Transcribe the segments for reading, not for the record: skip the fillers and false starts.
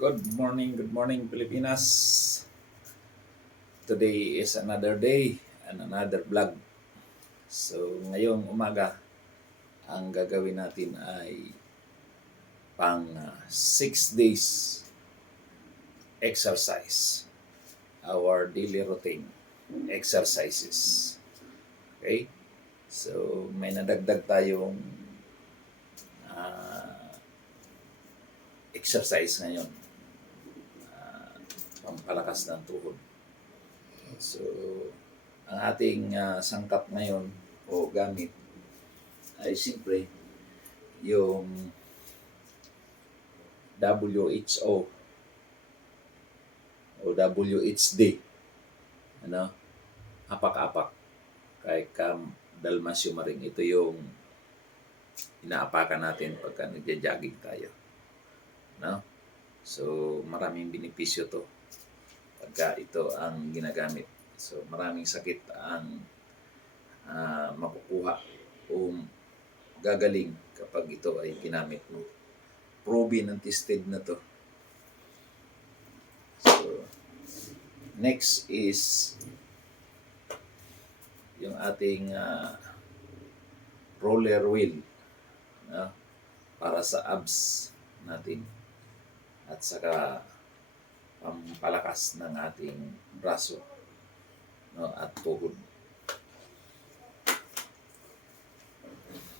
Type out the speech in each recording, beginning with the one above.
Good morning Pilipinas. Today is another day and another vlog. So ngayong umaga, ang gagawin natin ay pang 6 days exercise. Our daily routine exercises. Okay? So may nadagdag tayong exercise ngayon. Pampalakas ng tuhod. So, ang ating sangkap ngayon o gamit ay siyempre yung WHO o WHD. Ano? Apak-apak. Kay Cam Dalmasio Maring. Ito yung inaapakan natin pagka nagja-jogging tayo. No? So, maraming benepisyo to pagka ito ang ginagamit. So, maraming sakit ang makukuha o gagaling kapag ito ay ginamit mo. Proven and tested na to. So, next is yung ating roller wheel para sa abs natin at saka pampalakas ng ating braso at tuhod.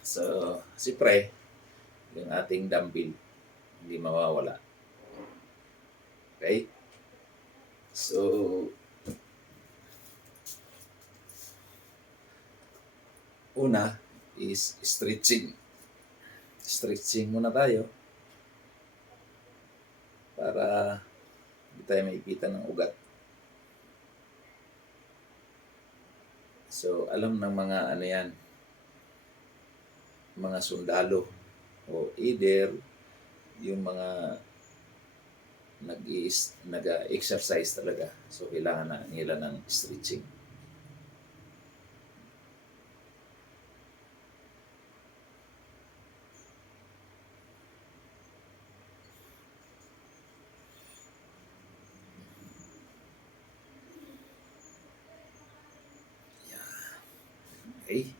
So, siyempre, yung ating dumbbell hindi mawawala. Okay? So, una is stretching. Stretching muna tayo para hindi tayo maipitan ng ugat. So, alam ng mga mga sundalo o either yung mga nag-exercise talaga. So, kailangan na nila ng stretching. Okay?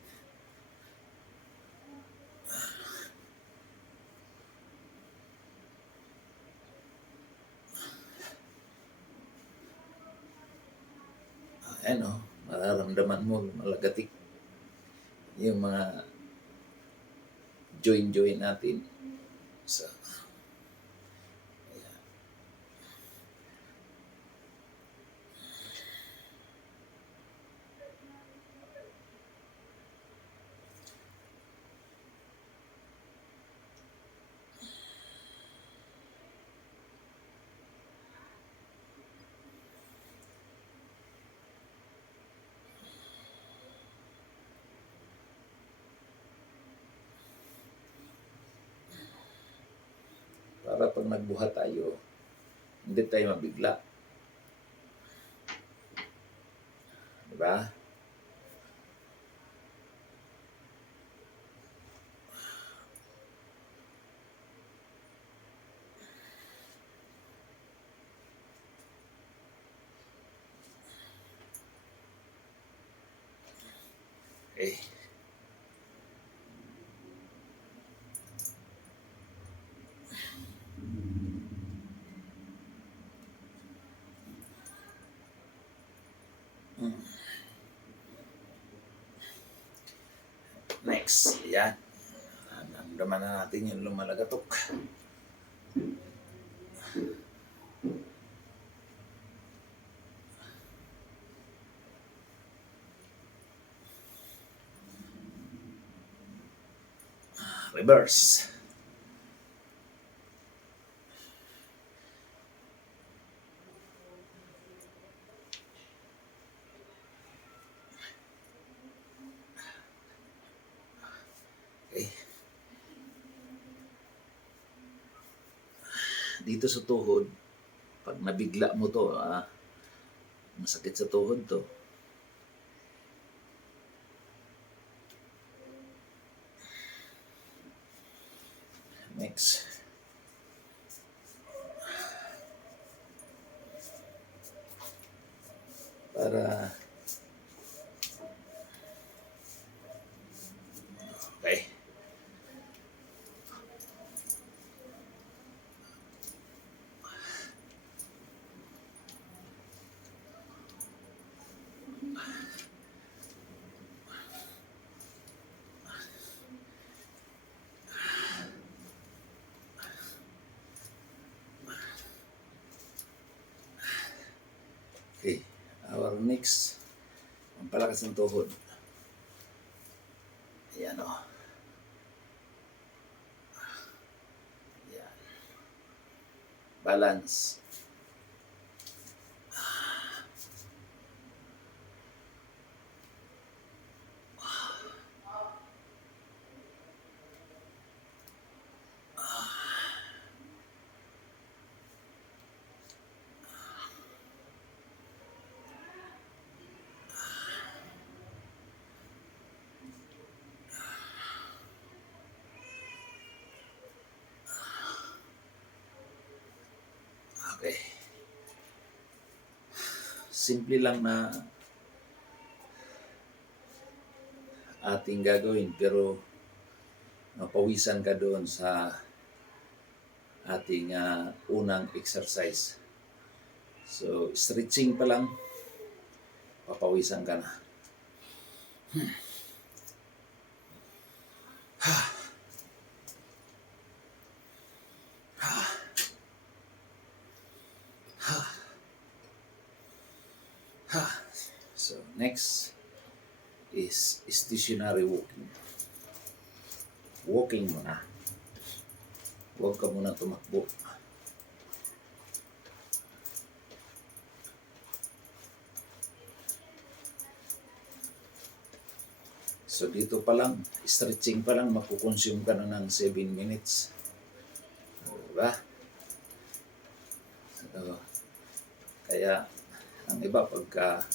Mararamdaman mo malagatik yung mga join natin sa para pag nagbuhat tayo, hindi tayo mabigla. Diba? Okay. Next, yan. Namdaman na natin yung lumalagatok. Reverse. Okay. Dito sa tuhod, pag nabigla mo to, masakit sa tuhod to. Next. para okay. Okay, our next, ang palakas ng tuhod. Ayan o. Ayan. Balance. Okay. Simple lang na ating gagawin pero mapawisan ka doon sa ating unang exercise. So, stretching pa lang, papawisan ka na. So, next is stationary walking. Walking muna. Huwag ka muna tumakbo. So dito pa lang, stretching pa lang, makukonsume ka na ng 7 minutes. Diba? So, kaya, ang iba pagka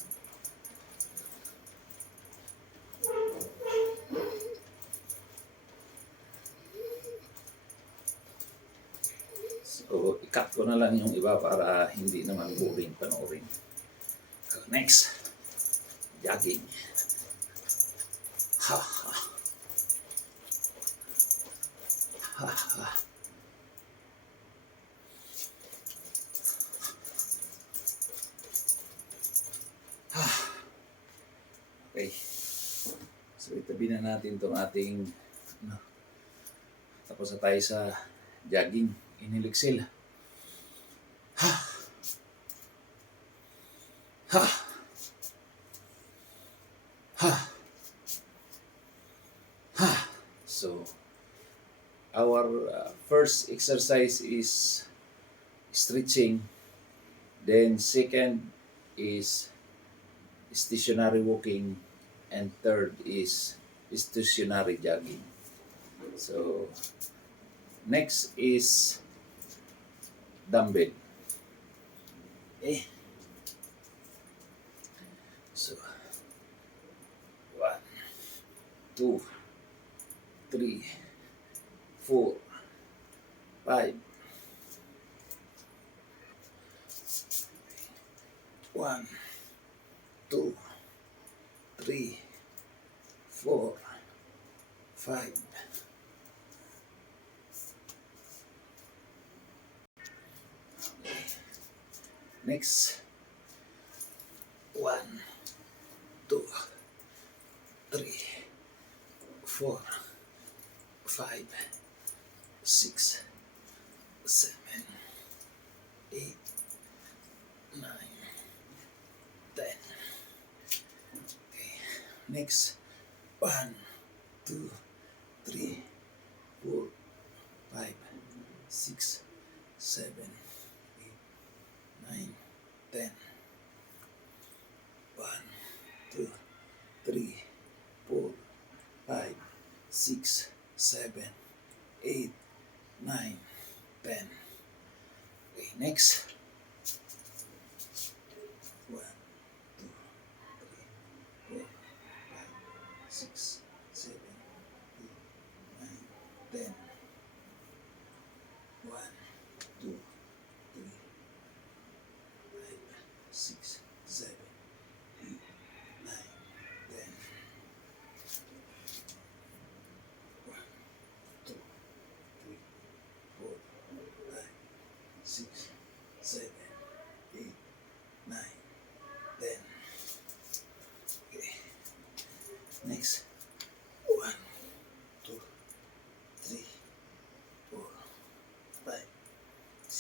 so, i-cut ko na lang yung iba para hindi naman boring panoorin. So, next, jogging. Ha ha. Ha ha. Ha. Okay. So itabi na natin itong ating tapos na tayo sa jogging. Inhale-exhale. Ha. Ha. Ha. Ha. So our first exercise is stretching. Then second is stationary walking. And third is stationary jogging. So next is dumbbell. Okay. So 1, 2, 3, 4, 5. 1, 2, 3, 4, 5. Next, 1, 2, 3, 4, 5, 6, 7, 8, 9, 10. Okay. Next, 1, 2, 3, 4, 5, 6, 7, 8, 9, 10. 1, 2, 3, 4, 5, 6, 7, 8, 9, 10. Okay, next. 1, 2, 3, 4, 5, 6, 7, 8, 9, 10. 1, 2, 3, 4, 5, 6, 7,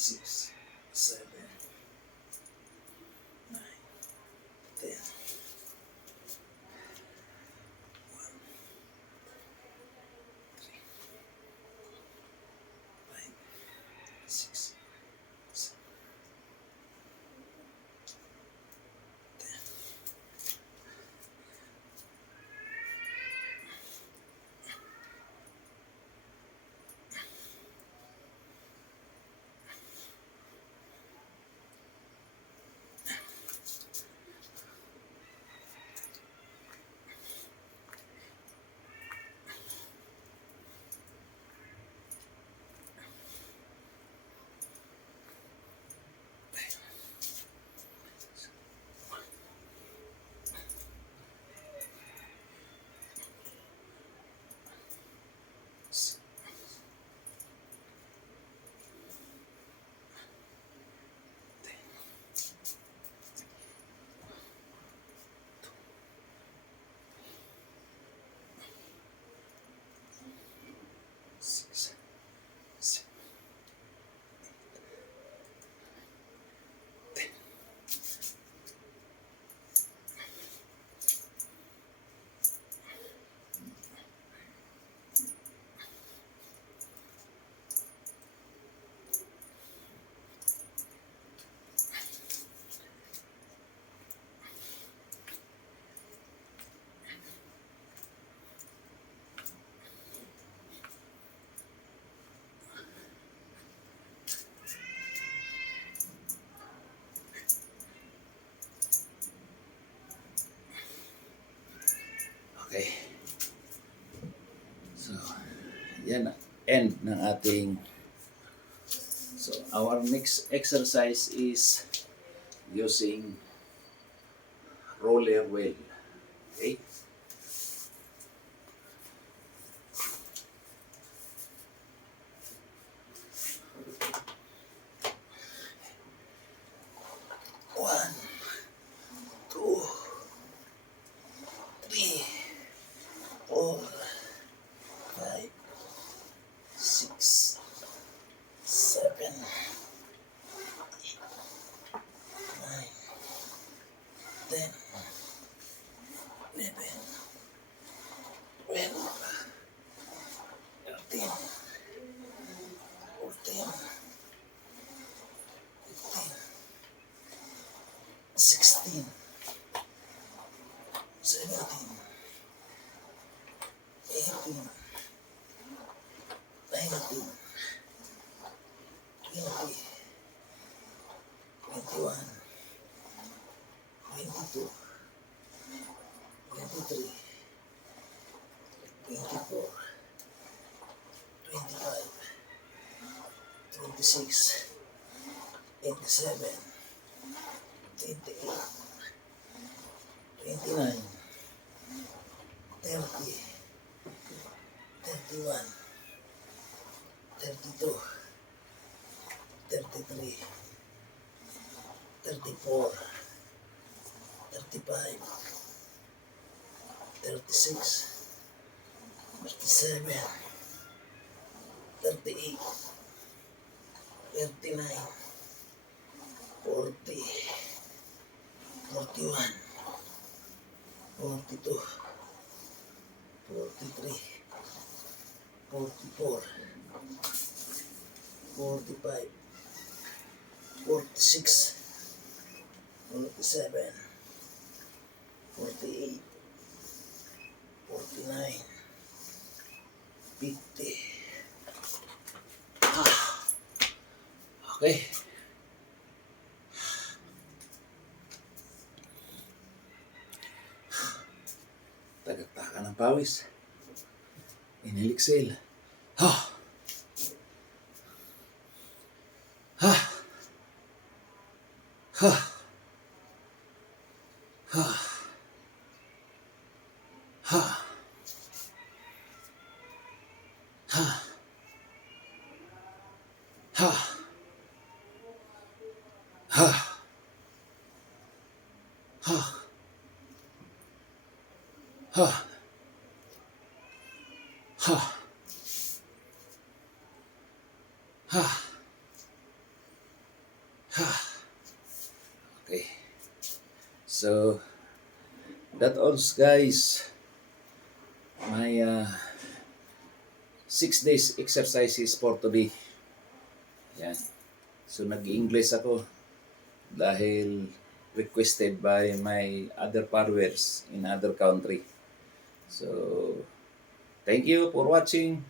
6, 7, 9, 10. 6, 7, 6, 7, 10. Okay. So, yan na. End ng ating. So, our next exercise is using roller wheel. Okay? One, two, three, four, 5, 6, 7, 8, 9, 10, 11, 12, 13, 14, 15, 16, 17, 18, 19, 20, 21, 22, 23, 24, 25, 26, 27, 28, 29, 30, 31, 32, 33, 34, 35, 36, 37, 38, 39, 40, 41, 42, 43, 44, 45, 46, 47, 48, 49, 50. Okay. Tagaktakan ng pawis. Inhale, exhale. Ha! Ha! Ha! Ha! Ha! Ha! Ha! Ha! Ha! Ha! Ha! Ha! Okay. So, that all guys. My 6 days exercises for today. Yan. So, nag-English ako dahil requested by my other followers in other country. So, thank you for watching.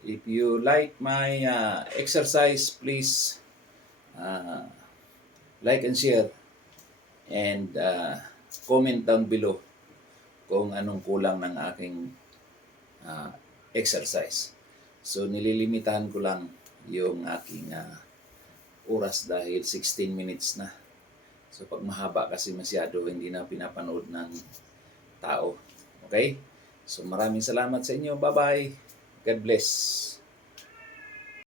If you like my exercise, please like and share and comment down below kung anong kulang ng aking exercise. So, nililimitahan ko lang yung aking oras dahil 16 minutes na. So, pag mahaba kasi masyado, hindi na pinapanood ng tao. Okay? So, maraming salamat sa inyo. Bye-bye. God bless.